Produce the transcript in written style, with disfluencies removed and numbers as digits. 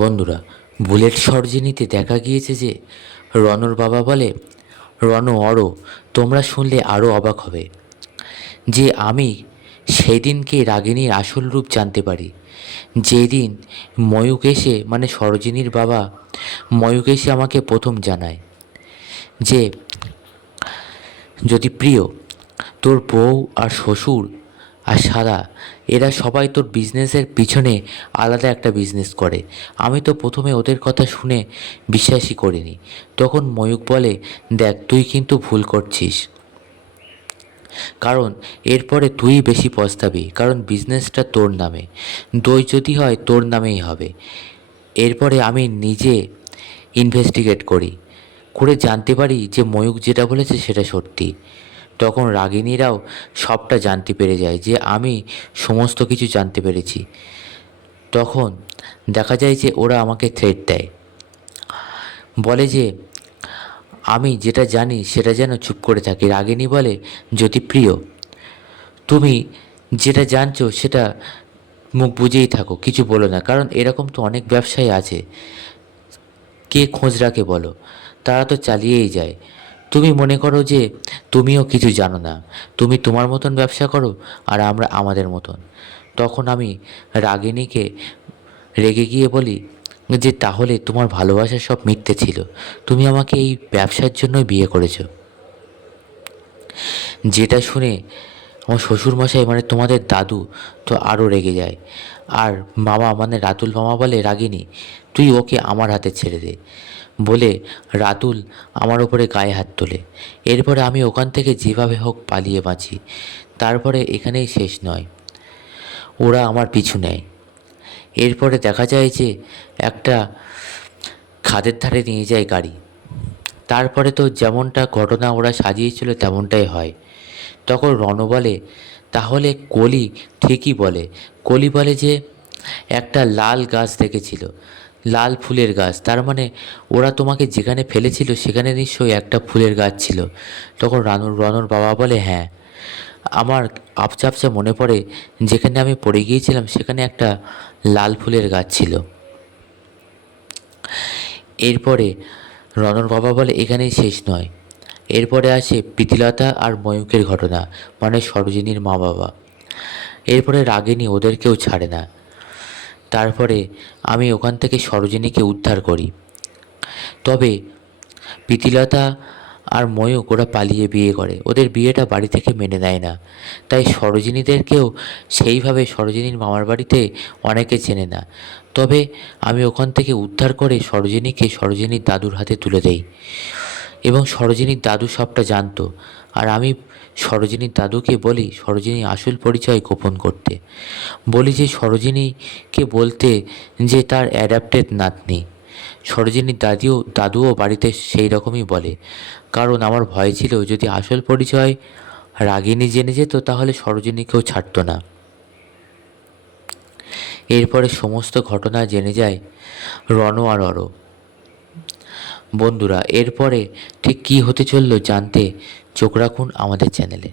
বন্ধুরা, বুলেট সরজেনিতে দেখা গিয়েছে যে রণর বাবা বলে, রণ অরো, তোমরা শুনলে আরও অবাক হবে যে আমি সেদিনকে রাগিনীর আসল রূপ জানতে পারি। যেদিন ময়ূক এসে মানে সরোজিনীর বাবা ময়ূক এসে আমাকে প্রথম জানায় যে যদি প্রিয়, তোর বউ আর শ্বশুর আর সারা এরা সবাই তোর বিজনেসের পিছনে আলাদা একটা বিজনেস করে। আমি তো প্রথমে ওদের কথা শুনে বিশ্বাসই করিনি। তখন ময়ূক বলে, দেখ তুই কিন্তু ভুল করছিস, কারণ এরপরে তুই বেশি পস্তাবি, কারণ বিজনেসটা তোর নামে, দই যদি হয় তোর নামেই হবে। এরপরে আমি নিজে ইনভেস্টিগেট করে জানতে পারি যে ময়ূক যেটা বলেছে সেটা সত্যি। তখন রাগিনীরাও সবটা জানতে পেরে যায় যে আমি সমস্ত কিছু জানতে পেরেছি। তখন দেখা যায় যে ওরা আমাকে থ্রেট দেয়, বলে যে আমি যেটা জানি সেটা যেন চুপ করে থাকি। রাগিনী বলে, যদি প্রিয়, তুমি যেটা জানছো সেটা মুখ বুজেই থাকো, কিছু বলো না, কারণ এরকম তো অনেক ব্যবসায়ী আছে, কে খোঁজ রাখে বলো, তারা তো চালিয়েই যায়। তুমি মনে করো যে তুমিও কিছু জানো না, তুমি তোমার মতন ব্যবসা করো আর আমরা আমাদের মতন। তখন আমি রাগিনীকে রেগে গিয়ে বলি যে তাহলে তোমার ভালোবাসা সব মিথ্যে ছিল, তুমি আমাকে এই ব্যবসার জন্যই বিয়ে করেছো। যেটা শুনে আমার শ্বশুরমশাই মানে তোমাদের দাদু তো আরও রেগে যায়। আর মামা মানে রাতুল মামা বলে, রাগিনী তুই ওকে আমার হাতে ছেড়ে দে, বলে রাতুল আমার ওপরে গায়ে হাত তোলে। এরপরে আমি ওখান থেকে যেভাবে হোক পালিয়ে বাঁচি। তারপরে এখানেই শেষ নয়, ওরা আমার পিছু নেয়। এরপরে দেখা যায় যে একটা খাদের ধারে নিয়ে যায় গাড়ি। তারপরে তো যেমনটা ঘটনা ওরা সাজিয়েছিল তেমনটাই হয়। তখন রণ বলে, তাহলে কলি ঠিকই বলে। কলি বলে যে একটা লাল গাছ দেখেছিল, লাল ফুলের গাছ, তার মানে ওরা তোমাকে যেখানে ফেলেছিল সেখানে নিশ্চয়ই একটা ফুলের গাছ ছিল। তখন রণর বাবা বলে, হ্যাঁ, আমার আপচা আপচা মনে পড়ে, যেখানে আমি পড়ে গিয়েছিলাম সেখানে একটা লাল ফুলের গাছ ছিল। এরপরে রণর বাবা বলে, এখানেই শেষ নয়, এরপরে আসে প্রীতিলতা আর ময়ূকের ঘটনা, মানে সরোজিনীর মা বাবা। এরপরে রাগিনী ওদেরকেও ছাড়ে না। তারপরে আমি ওখান থেকে সরোজিনীকে উদ্ধার করি। তবে প্রীতিলতা আর ময়ূক ওরা পালিয়ে বিয়ে করে, ওদের বিয়েটা বাড়ি থেকে মেনে নেয় না। তাই সরোজিনীদেরকেও সেইভাবে সরোজিনীর মামার বাড়িতে অনেকে চেনে না। তবে আমি ওখান থেকে উদ্ধার করে সরোজিনীকে সরোজিনীর দাদুর হাতে তুলে দেই, এবং সরোজিনীর দাদু সবটা জানতো। আর আমি সরোজিনীর দাদুকে বলি সরোজিনীর আসল পরিচয় গোপন করতে, বলি যে সরোজিনীকে বলতে যে তার অ্যাডাপ্টেড নাতনি। সরোজিনীর দাদুও বাড়িতে সেই রকমই বলে, কারণ আমার ভয় ছিল যদি আসল পরিচয় রাগিনী জেনে যেত তাহলে সরোজিনীকেও ছাড়তো না। এরপরে সমস্ত ঘটনা জেনে যায় রণ আর অর। বন্ধুরা, এরপরে ঠিক কী হতে চললো জানতে চোখ রাখুন আমাদের চ্যানেলে।